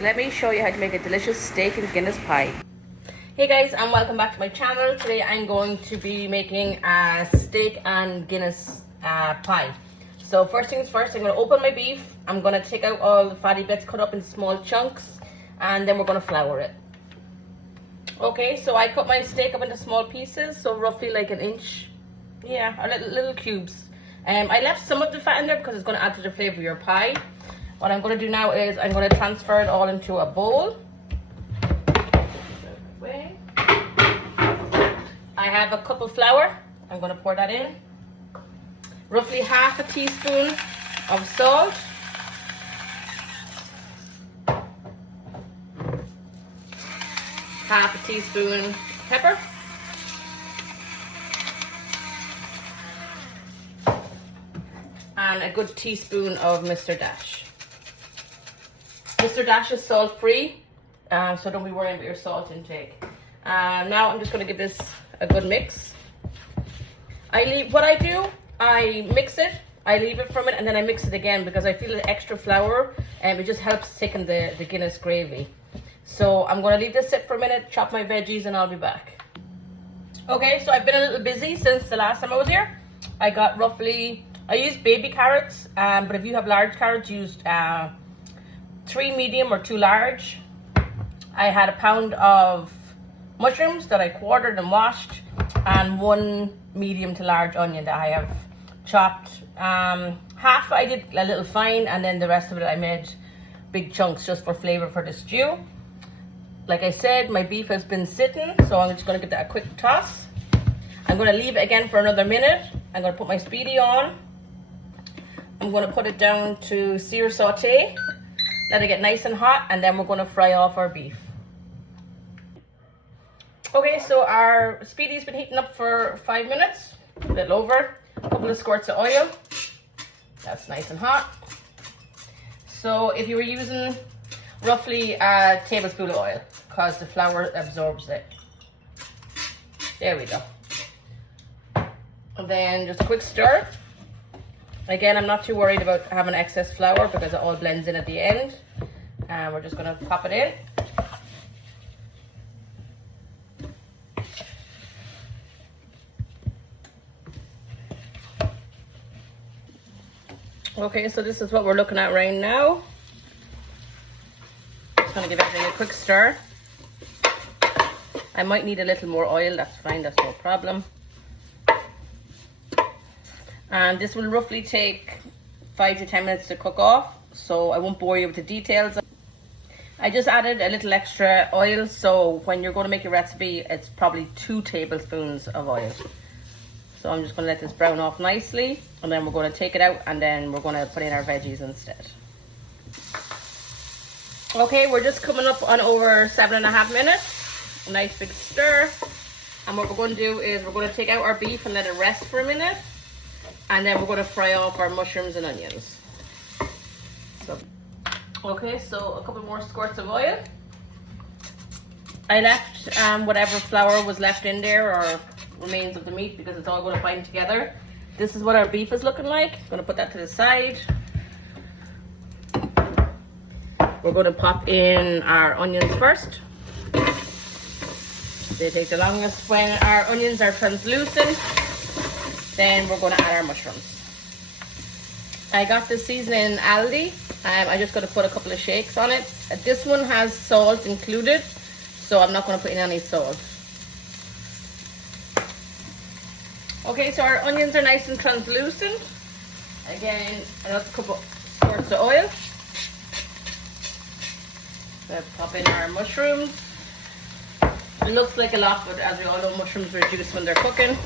Let me show you how to make a delicious steak and Guinness pie. Hey guys, and welcome back to my channel. Today I'm going to be making a steak and Guinness pie. So first things first, I'm going to open my beef. I'm going to take out all the fatty bits, cut up in small chunks, and then we're going to flour it. Okay, so I cut my steak up into small pieces, so roughly like an inch. Yeah, or little cubes. I left some of the fat in there because it's going to add to the flavour of your pie. What I'm going to do now is I'm going to transfer it all into a bowl. I have a cup of flour. I'm going to pour that in. Roughly half a teaspoon of salt. Half a teaspoon pepper. And a good teaspoon of Mr. Dash. Mr. Dash is salt free, so don't be worrying about your salt intake. Now I'm just going to give this a good mix. I mix it, I leave it for a minute, and then I mix it again because I feel the extra flour and it just helps thicken the Guinness gravy. So I'm going to leave this sit for a minute, chop my veggies, and I'll be back. Okay, so I've been a little busy since the last time I was here. I got roughly, I used baby carrots, but if you have large carrots, use 3 medium or 2 large. I had a pound of mushrooms that I quartered and washed, and 1 medium to large onion that I have chopped. Half I did a little fine, and then the rest of it I made big chunks just for flavor for the stew. Like I said, my beef has been sitting, so I'm just going to give that a quick toss. I'm going to leave it again for another minute. I'm going to put my Speedi on. I'm going to put it down to sear saute. Let it get nice and hot, and then we're going to fry off our beef. Okay, so our Speedi's been heating up for 5 minutes, a little over. A couple of squirts of oil. That's nice and hot. So if you were using roughly a tablespoon of oil, because the flour absorbs it. There we go. And then just a quick stir. Again, I'm not too worried about having excess flour because it all blends in at the end. And we're just going to pop it in. Okay, so this is what we're looking at right now. Just going to give everything a quick stir. I might need a little more oil, that's fine, that's no problem. And this will roughly take 5 to 10 minutes to cook off, so I won't bore you with the details. I just added a little extra oil, so when you're going to make your recipe, it's probably 2 tablespoons of oil. So I'm just going to let this brown off nicely, and then we're going to take it out, and then we're going to put in our veggies instead. Okay, we're just coming up on over 7.5 minutes. A nice big stir. And what we're going to do is we're going to take out our beef and let it rest for a minute. And then we're going to fry off our mushrooms and onions. Okay, so a couple more squirts of oil. I left whatever flour was left in there or remains of the meat because it's all going to bind together. This is what our beef is looking like. I'm going to put that to the side. We're going to pop in our onions first. They take the longest. When our onions are translucent, then we're going to add our mushrooms. I got this seasoning in Aldi. I just got to put a couple of shakes on it. This one has salt included, so I'm not going to put in any salt. Okay, so our onions are nice and translucent. Again, another couple squirts of oil. Let's pop in our mushrooms. It looks like a lot, but as we all know, mushrooms reduce when they're cooking.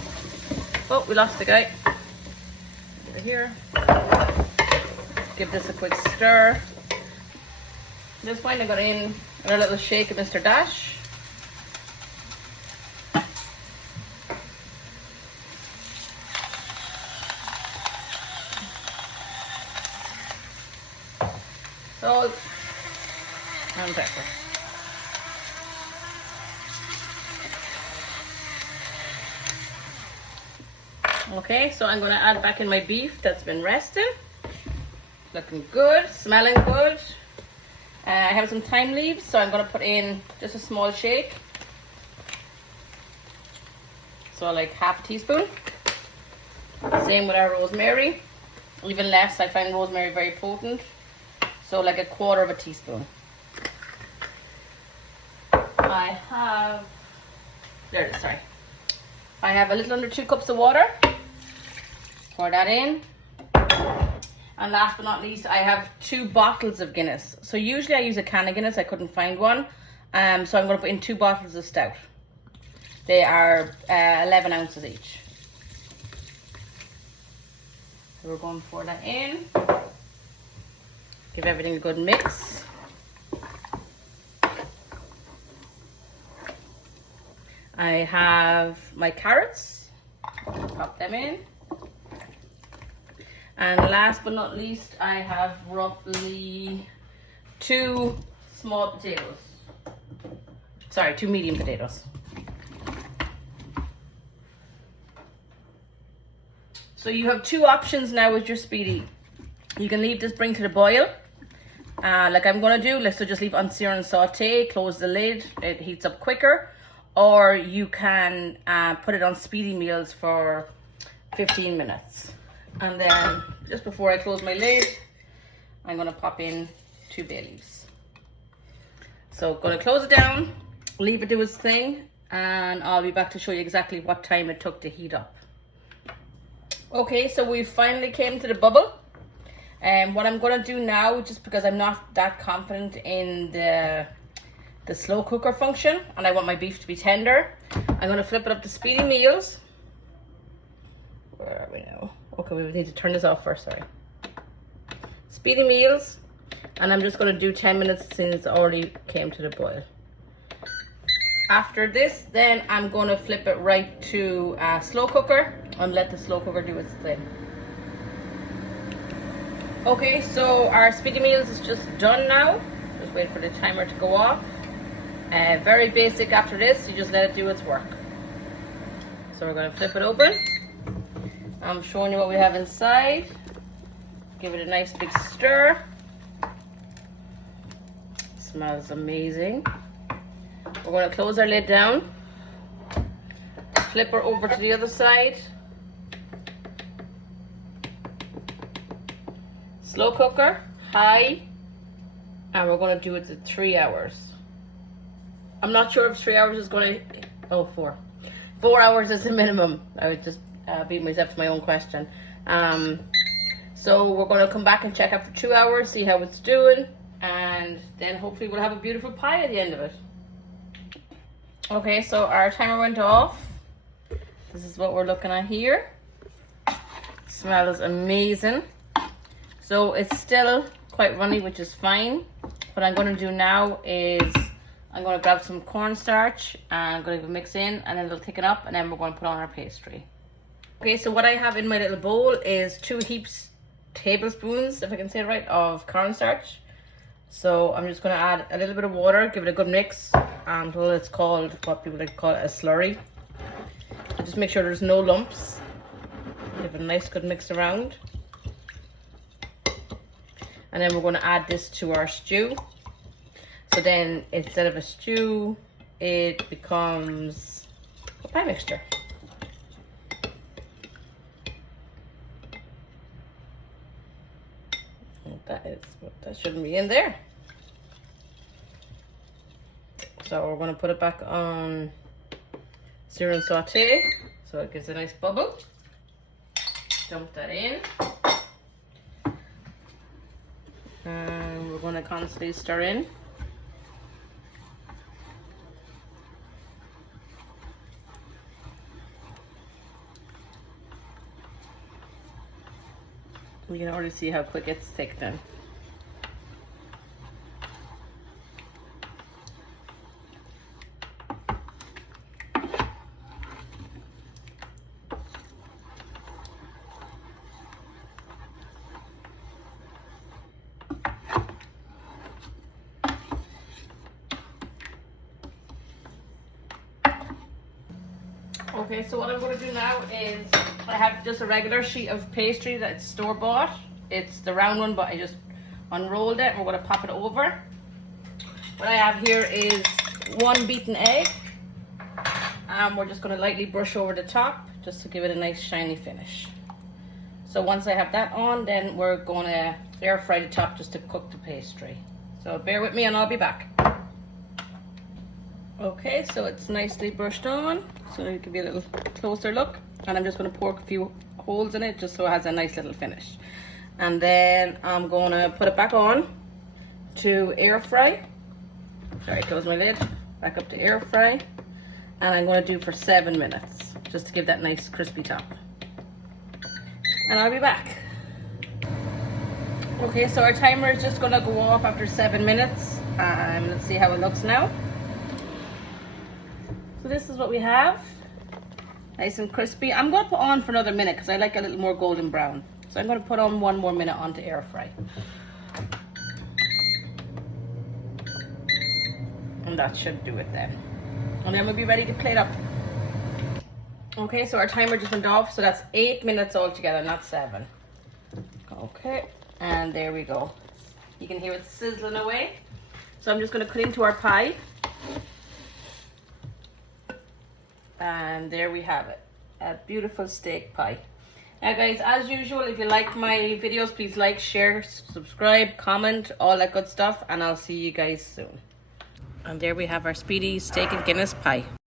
Oh, we lost the guy. Over here. Give this a quick stir. At this point, I got in a little shake of Mr. Dash. Salt and pepper. Okay, so I'm going to add back in my beef that's been resting. Looking good, smelling good. I have some thyme leaves, so I'm going to put in just a small shake. So like half a teaspoon. Same with our rosemary. Even less, I find rosemary very potent. So like a quarter of a teaspoon. I have, there it is, sorry. I have a little under 2 cups of water. Pour that in. And last but not least, I have 2 bottles of Guinness. So usually I use a can of Guinness, I couldn't find one. So I'm going to put in 2 bottles of stout. They are 11 ounces each. So we're going to pour that in. Give everything a good mix. I have my carrots. Pop them in. And last but not least, I have roughly 2 small potatoes. Sorry, 2 medium potatoes. So you have 2 options now with your Speedi. You can leave this bring to the boil, like I'm going to do. Let's just leave on sear and saute, close the lid, it heats up quicker. Or you can put it on Speedi meals for 15 minutes. And then just before I close my lid, I'm going to pop in 2 bay leaves. So going to close it down, leave it do its thing, and I'll be back to show you exactly what time it took to heat up. Okay, so we finally came to the bubble. And what I'm going to do now, just because I'm not that confident in the slow cooker function and I want my beef to be tender, I'm going to flip it up to Speedi meals. Where are we now? Okay, we need to turn this off first, sorry. Speedi meals, and I'm just going to do 10 minutes since it's already came to the boil. After this, then I'm going to flip it right to slow cooker and let the slow cooker do its thing. Okay, so our Speedi meals is just done now. Just wait for the timer to go off. Very basic after this, you just let it do its work. So we're going to flip it open. I'm showing you what we have inside. Give it a nice big stir. Smells amazing. We're going to close our lid down. Flip her over to the other side. Slow cooker, high, and we're going to do it to 3 hours. I'm not sure if 3 hours is going to, oh, 4. 4 hours is the minimum. I would just beat myself to my own question. So we're going to come back and check after 2 hours, see how it's doing, and then hopefully we'll have a beautiful pie at the end of it. Okay, so our timer went off. This is what we're looking at here. Smells amazing. So it's still quite runny, which is fine. What I'm going to do now is I'm going to grab some cornstarch and I'm going to mix in, and then it'll thicken up, and then we're going to put on our pastry. Okay, so what I have in my little bowl is 2 tablespoons, if I can say it right, of cornstarch. So I'm just going to add a little bit of water, give it a good mix until it's called, what people like to call it, a slurry. So just make sure there's no lumps. Give it a nice good mix around. And then we're going to add this to our stew. So then instead of a stew, it becomes a pie mixture. That shouldn't be in there. So we're going to put it back on sear and saute so it gives a nice bubble. Dump that in. And we're going to constantly stir in. You can already see how quick it's thick then. Okay, so what I'm going to do now is I have just a regular sheet of pastry that's store-bought. It's the round one, but I just unrolled it. We're going to pop it over. What I have here is 1 beaten egg. And we're just going to lightly brush over the top just to give it a nice shiny finish. So once I have that on, then we're going to air fry the top just to cook the pastry. So bear with me and I'll be back. Okay, so it's nicely brushed on. So you can be a little closer look. And I'm just going to poke a few holes in it just so it has a nice little finish. And then I'm going to put it back on to air fry. Sorry, close my lid. Back up to air fry. And I'm going to do for 7 minutes just to give that nice crispy top. And I'll be back. Okay, so our timer is just going to go off after 7 minutes. Let's see how it looks now. So this is what we have. Nice and crispy. I'm going to put on for another minute because I like a little more golden brown. So I'm going to put on 1 more minute onto air fry. And that should do it then. And then we'll be ready to plate up. Okay, so our timer just went off, so that's 8 minutes altogether, not 7. Okay, and there we go. You can hear it sizzling away. So I'm just going to cut into our pie. And there we have it, a beautiful steak pie. Now guys, as usual, if you like my videos, please like, share, subscribe, comment, all that good stuff, and I'll see you guys soon. And there we have our Speedi steak and Guinness pie.